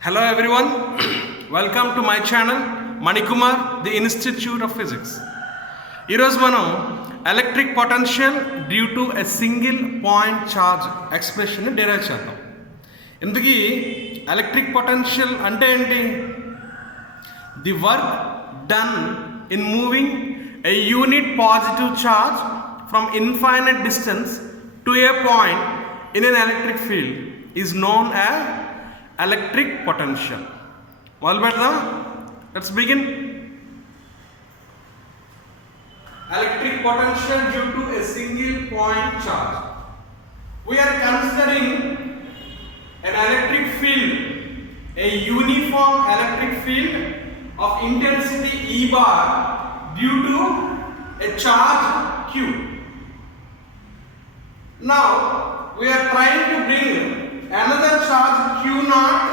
Hello everyone, welcome to my channel Manikumar, the Institute of Physics. ఈరోజు మనం electric potential due to a single point charge expression derive చేద్దాం. ఇందుకీ electric potential అంటే ఏంటి? The work done in moving a unit positive charge from infinite distance to A point in an electric field is known as electric potential. Well, let's begin. Electric potential due to a single point charge. We are considering an electric field, a uniform electric field of intensity E bar due to a charge Q. Now we are trying to bring another charge Q naught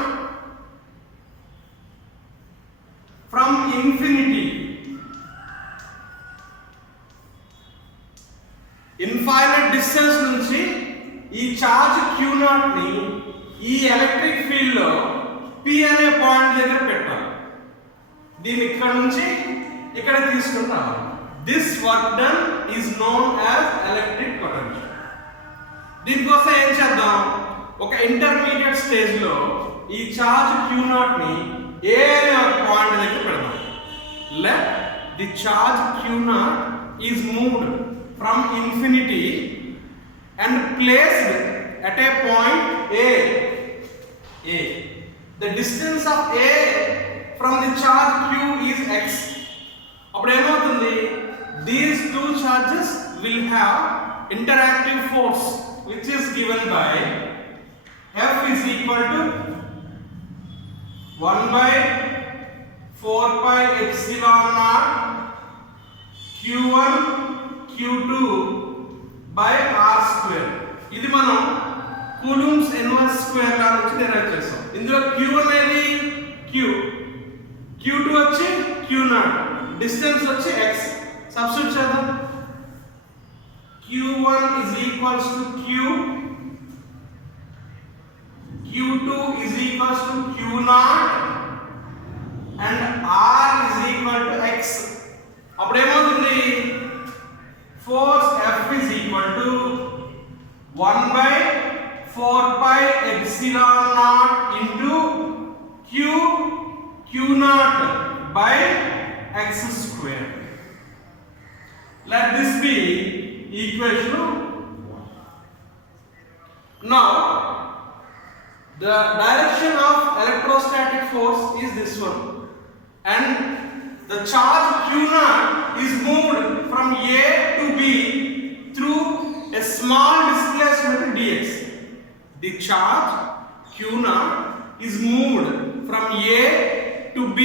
from infinity, infinite distance నుంచి ఈ charge Q naught ని ఈ electric field లో P అనే పాయింట్ దగ్గర పెట్టాలి. దీన్ని ఇక్కడ నుంచి ఇక్కడ తీసుకుంటాం. This work done is known as electric potential. దీనికోసం ఏం చేద్దాం? ఒక ఇంటర్మీడియట్ స్టేజ్ లో ఈ చార్జ్ Q naught ని ఏ అనే ఒక పాయింట్ దగ్గర పెడదాం. Let the charge Q naught is moved from infinity and placed at a point A. The distance of A from the charge Q is x. అప్పుడు ఏమవుతుంది? These two charges will have interactive force which is given by F is equal to 1 by 4 pi epsilon naught Q1 Q2 by R square. ఇది మనం coulombs inverse square law నుంచి డిరైవ్ చేసాం. ఇందులో Q అనేది Q, Q2 వచ్చి Q0, distance వచ్చి x. Substitute చేద్దాం. Q1 is equals to Q, Q2 is equals to Q0 and R is equal to x. అప్పుడు ఏమవుతుంది? Force F is equal to 1 by 4 pi epsilon naught into Q0 by x square. Let this be equation 1. Now the direction of electrostatic force is this one, and the charge Q0 is moved from A to B through a small displacement dx. The charge Q0 is moved from A to B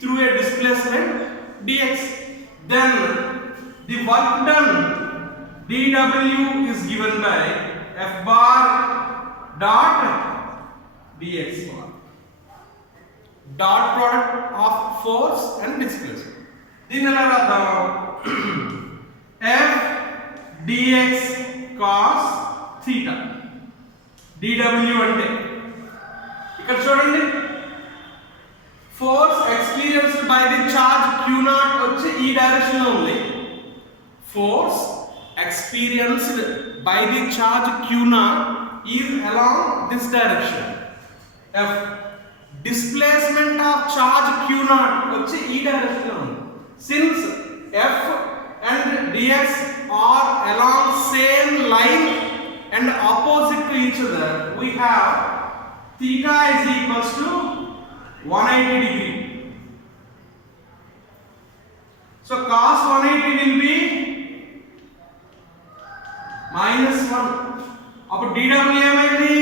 through a displacement dx. Then the work done dW is given by F bar dot dx bar, dot product of force and displacement. దీన్ని ఎలా రాద్దాం? F dx cos theta. dW అంటే ఇక్కడ చూడండి, force experienced by the charge Q0 వచ్చి ఈ డైరెక్షన్ లో ఉంది. Force experienced by the charge Q0 is along this direction. F displacement of charge Q0 వచ్చి ఈ డైరెక్షన్ లో ఉంది. Since F and dx are along same line and opposite to each other, we have theta is equals to 180 degree. So cos 180 will be -1. అప్పుడు dW ఏమైంది?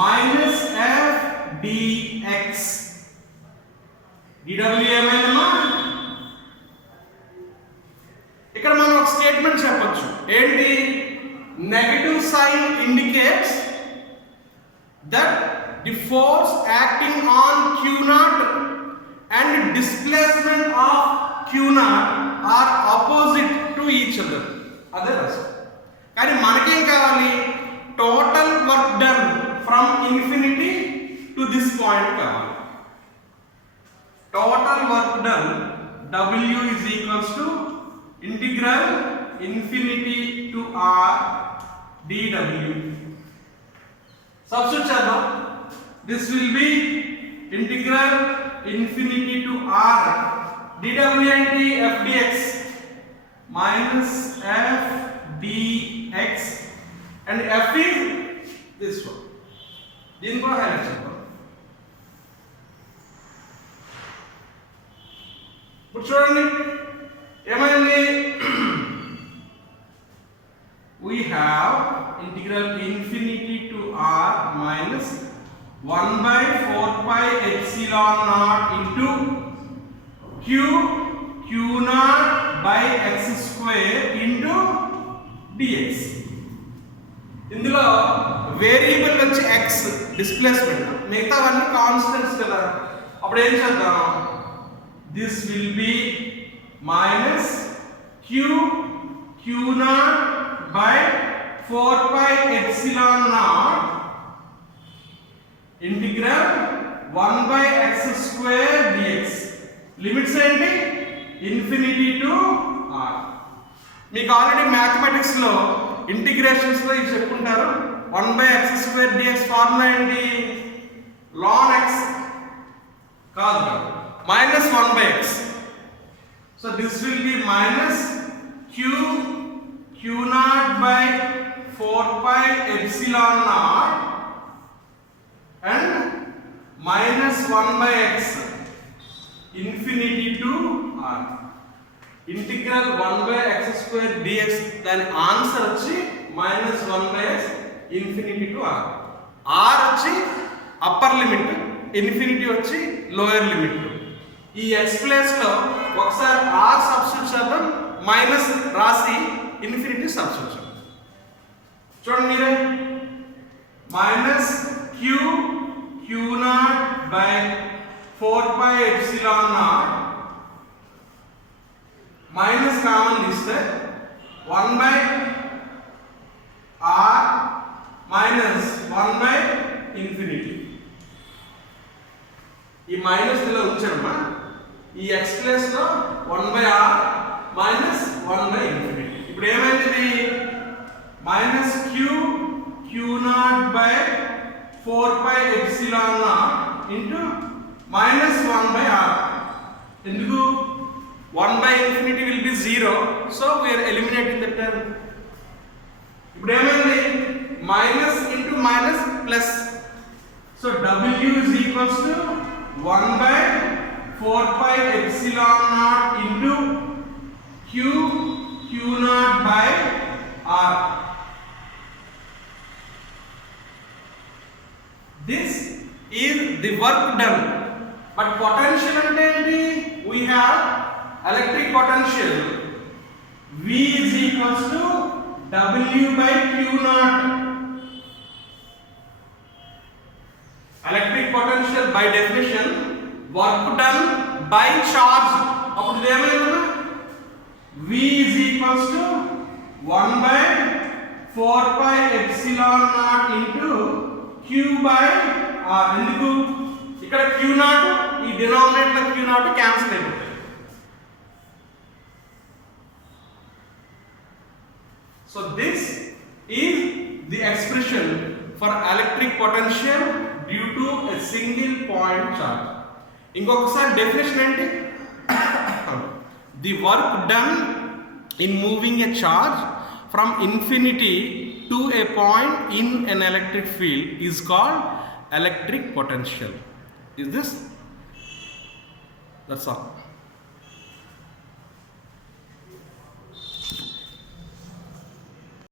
minus F dx. dW ఏమైందమ్మా? ఇక్కడ మనం ఒక స్టేట్మెంట్ చెప్పొచ్చు. ఏంటి? Negative sign indicates that the force acting on Q0 and displacement of Q0 are opposite to each other. అదే రాస్తాం. కానీ మనకేం కావాలి? Total work done from infinity to this point కావాలి. Total work done W is equals to integral infinity to R dW. Substitute చేద్దాం. This will be integral infinity to R dW ఏంటి f dx minus f dx and f is this one. దీన్ని కూడా హైలైట్ చేద్దాం. ఇప్పుడు చూడండి ఏమైంది, we have integral infinity to R minus 1 by 4 pi epsilon naught into q naught by x square into dx. ఇందులో వేరియబుల్ వచ్చి x displacement, మిగతావన్నీ కాన్స్టెంట్స్ కదా. అప్పుడు ఏం చేద్దాం, this will be minus q naught by 4 pi epsilon naught integral 1 by x square dx. Limits ఏంటి, infinity to r. మీకు already mathematics లో ఇంటిగ్రేషన్స్ లో ఇది చెప్పుకుంటారు. 1 by x square dx formula ఏంటి, ln x కాదు, minus 1 by x. So this will be minus q naught by 4 pi epsilon naught and minus 1 by x infinity to r. Integral 1 by x square dx, దాని ఆన్సర్ వచ్చి minus 1 by x infinity to r. r వచ్చి upper limit, infinity వచ్చి lower limit. ఈ x place లో ఒకసారి r substitute చేద్దాం, మైనస్ రాసి infinity substitute చేద్దాం. చూడండి మీరే, minus q naught by 4 pi epsilon naught minus common తీస్తే 1 by r minus 1 by infinity. ఈ మైనస్ ఇలా ఉంచారమ్మా, ఈ x ప్లేస్ లో 1 by r minus 1 by infinity. ఇప్పుడు ఏమైంది, minus q naught by 4 pi epsilon naught into minus 1 by r. ఎందుకు, 1 by infinity will be 0, so we are eliminating the term. ఇప్పుడు ఏమైంది, minus into minus plus, so w is equals to 1 by 4 pi epsilon naught into q naught by r. This is the work done. But potential ante enti, we have electric potential V is equals to W by Q naught. Electric potential by definition work done by charge. అప్పుడు ఏమైంది, V is equals to 1 by 4 pi epsilon naught into Q by R. ఎందుకు, ఇక్కడ Q naught ఈ denominator Q naught cancel అయిపోతుంది. So this is the expression for electric potential due to a single point charge. ఇంకొకసారి డెఫినేషన్ ఏంటి, the work done in moving a charge from infinity to a point in an electric field is called electric potential. Is this? That's all.